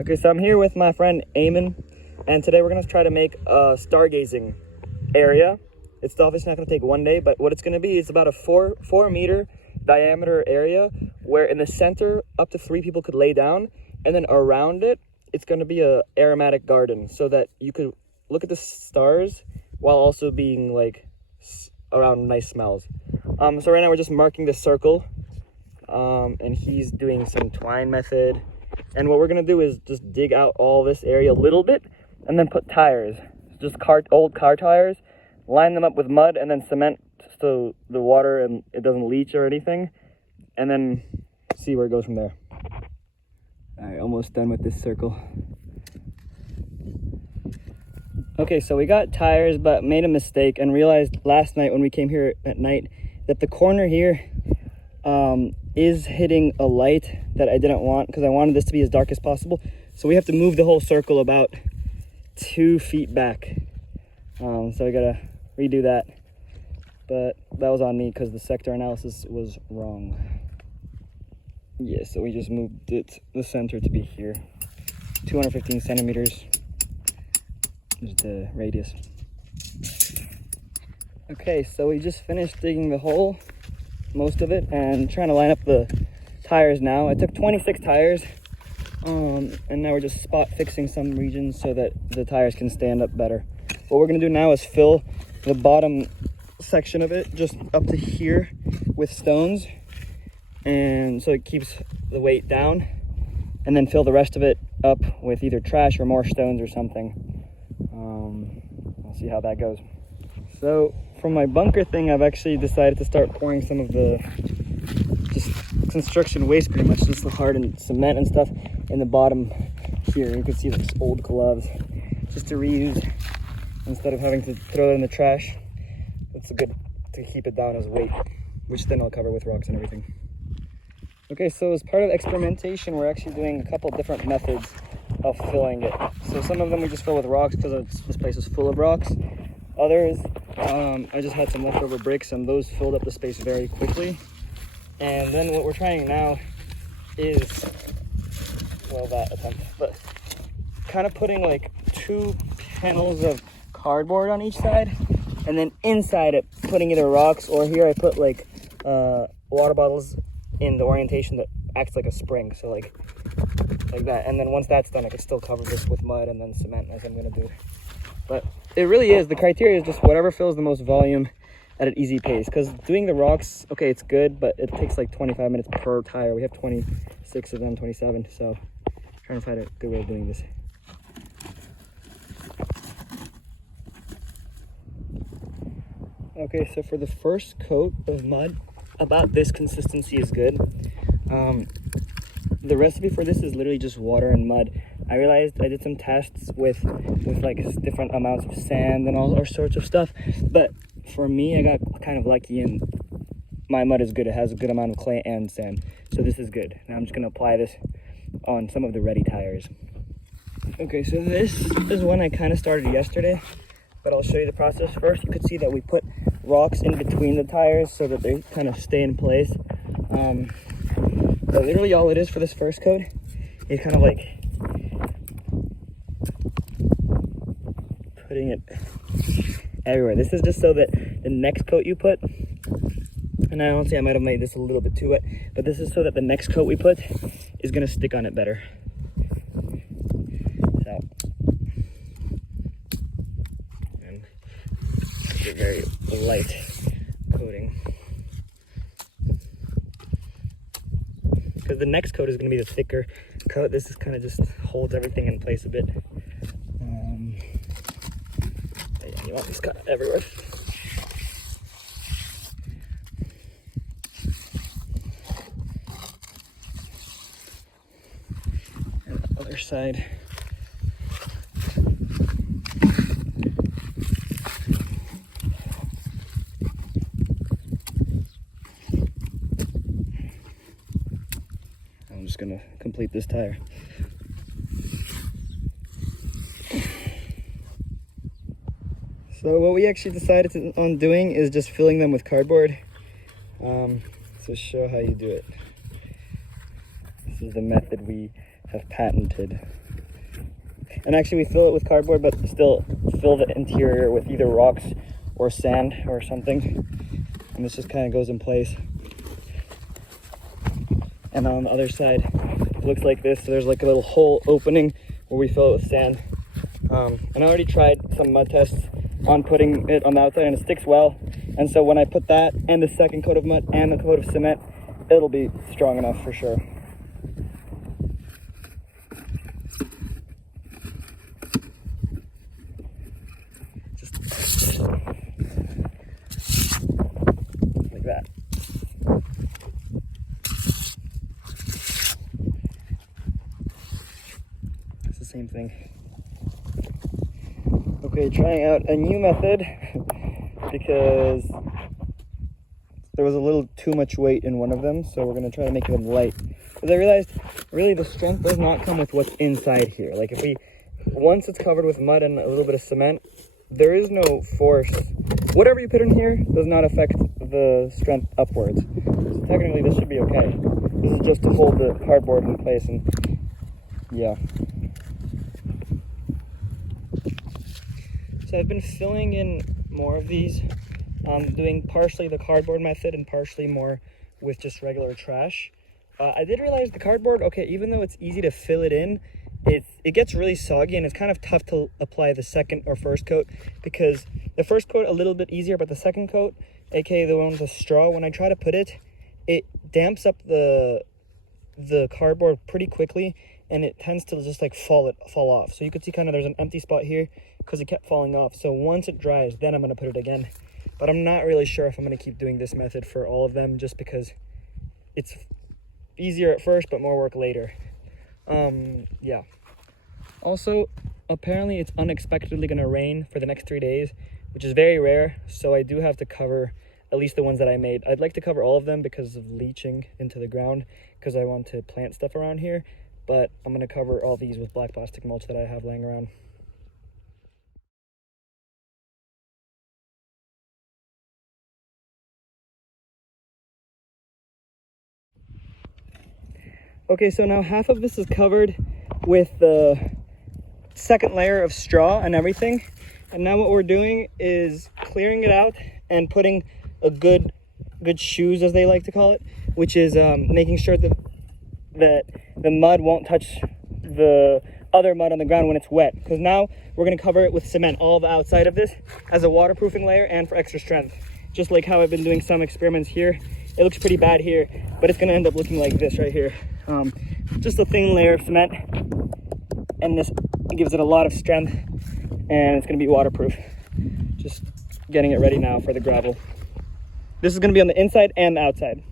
Okay, so I'm here with my friend Eamon, and today we're gonna try to make a stargazing area. It's obviously not gonna take one day, but what it's gonna be is about a 4 meter diameter area where in the center up to 3 people could lay down, and then around it, it's gonna be a aromatic garden so that you could look at the stars while also being like around nice smells. So right now we're just marking the circle, and he's doing some twine method. And what we're gonna do is just dig out all this area a little bit and then put tires, just old car tires, line them up with mud and then cement so the water and it doesn't leach or anything, and then see where it goes from there. All right, almost done with this circle. Okay, so we got tires, but made a mistake and realized last night when we came here at night that the corner here is hitting a light that I didn't want, because I wanted this to be as dark as possible. So we have to move the whole circle about 2 feet back. So I gotta redo that. But that was on me because the sector analysis was wrong. Yeah, so we just moved the center to be here. 215 centimeters is the radius. Okay, so we just finished digging the hole, most of it, and trying to line up the tires now. I took 26 tires, and now we're just spot fixing some regions so that the tires can stand up better. What we're gonna do now is fill the bottom section of it just up to here with stones, and so it keeps the weight down, and then fill the rest of it up with either trash or more stones or something. We'll see how that goes. So from my bunker thing, I've actually decided to start pouring some of the just construction waste, pretty much just the hardened cement and stuff in the bottom here. You can see those old gloves, just to reuse instead of having to throw it in the trash. It's good to keep it down as weight, which then I'll cover with rocks and everything. Okay, so as part of the experimentation, we're actually doing a couple different methods of filling it. So some of them we just fill with rocks because this place is full of rocks. Others, I just had some leftover bricks and those filled up the space very quickly. And then what we're trying now is, well, that attempt, but kind of putting like 2 panels of cardboard on each side, and then inside it putting either rocks, or here I put like water bottles in the orientation that acts like a spring, so like that. And then once that's done, I can still cover this with mud and then cement, as I'm gonna do. But it really is, the criteria is just whatever fills the most volume at an easy pace, because doing the rocks, okay, it's good, but it takes like 25 minutes per tire. We have 26 of them, 27, so I'm trying to find a good way of doing this. Okay, so for the first coat of mud, about this consistency is good. The recipe for this is literally just water and mud. I realized I did some tests with like different amounts of sand and all sorts of stuff, but for me, I got kind of lucky and my mud is good. It has a good amount of clay and sand, so this is good. Now I'm just gonna apply this on some of the ready tires. Okay, so this is one I kind of started yesterday, but I'll show you the process first. You could see that we put rocks in between the tires so that they kind of stay in place. But literally all it is for this first coat is kind of like putting it everywhere. This is just so that the next coat you put, and I honestly I might have made this a little bit too wet, but this is so that the next coat we put is going to stick on it better. So, and a very light coating, because the next coat is going to be the thicker coat. This is kind of just holds everything in place a bit. Yeah, you want this kind of everywhere. And the other side. I'm just gonna complete this tire. So what we actually decided on doing is just filling them with cardboard. To show how you do it. This is the method we have patented. And actually we fill it with cardboard, but still fill the interior with either rocks or sand or something. And this just kind of goes in place. And on the other side, it looks like this. So there's like a little hole opening where we fill it with sand. And I already tried some mud tests on putting it on the outside, and it sticks well. And so when I put that and the second coat of mud and the coat of cement, it'll be strong enough for sure. Just like that. It's the same thing. Okay, trying out a new method because there was a little too much weight in one of them, so we're gonna try to make them light. Because I realized really the strength does not come with what's inside here. Like once it's covered with mud and a little bit of cement, there is no force. Whatever you put in here does not affect the strength upwards. So technically this should be okay. This is just to hold the cardboard in place, and yeah. So I've been filling in more of these, doing partially the cardboard method and partially more with just regular trash. I did realize the cardboard, okay, even though it's easy to fill it in, it gets really soggy, and it's kind of tough to apply the second or first coat, because the first coat a little bit easier, but the second coat, aka the one with the straw, when I try to put it, it damps up the cardboard pretty quickly, and it tends to just like fall off. So you could see kind of there's an empty spot here because it kept falling off. So once it dries, then I'm going to put it again. But I'm not really sure if I'm going to keep doing this method for all of them, just because it's easier at first but more work later. Yeah. Also, apparently it's unexpectedly going to rain for the next 3 days, which is very rare. So I do have to cover at least the ones that I made. I'd like to cover all of them because of leaching into the ground, because I want to plant stuff around here. But I'm going to cover all these with black plastic mulch that I have laying around. Okay, so now half of this is covered with the second layer of straw and everything. And now what we're doing is clearing it out and putting a good shoes, as they like to call it, which is making sure that the mud won't touch the other mud on the ground when it's wet. Because now we're going to cover it with cement, all the outside of this, as a waterproofing layer and for extra strength. Just like how I've been doing some experiments here. It looks pretty bad here, but it's going to end up looking like this right here. Just a thin layer of cement, and this gives it a lot of strength, and it's going to be waterproof. Just getting it ready now for the gravel. This is going to be on the inside and the outside.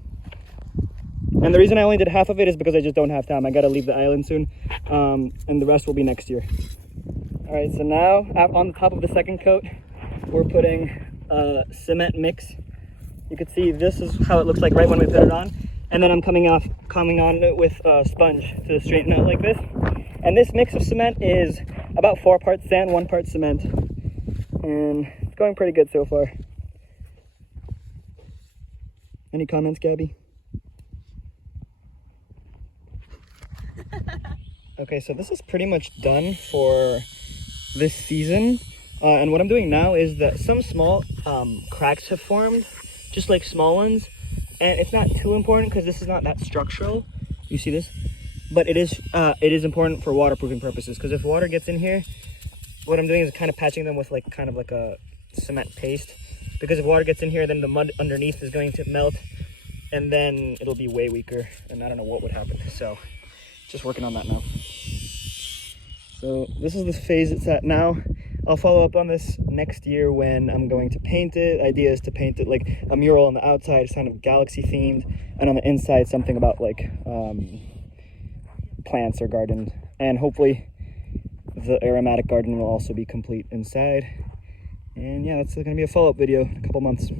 And the reason I only did half of it is because I just don't have time. I got to leave the island soon, and the rest will be next year. All right, so now on the top of the second coat, we're putting cement mix. You can see this is how it looks like right when we put it on. And then I'm coming on it with a sponge to straighten out like this. And this mix of cement is about 4 parts sand, 1 part cement. And it's going pretty good so far. Any comments, Gabby? Okay, so this is pretty much done for this season. And what I'm doing now is that some small cracks have formed, just like small ones. And it's not too important because this is not that structural. You see this? But it is important for waterproofing purposes, because if water gets in here, what I'm doing is kind of patching them with kind of like a cement paste. Because if water gets in here, then the mud underneath is going to melt, and then it'll be way weaker, and I don't know what would happen. So just working on that now. So this is the phase it's at now. I'll follow up on this next year when I'm going to paint it. Idea is to paint it like a mural on the outside, it's kind of galaxy themed, and on the inside something about like plants or gardens. And hopefully the aromatic garden will also be complete inside. And yeah, that's going to be a follow-up video in a couple months.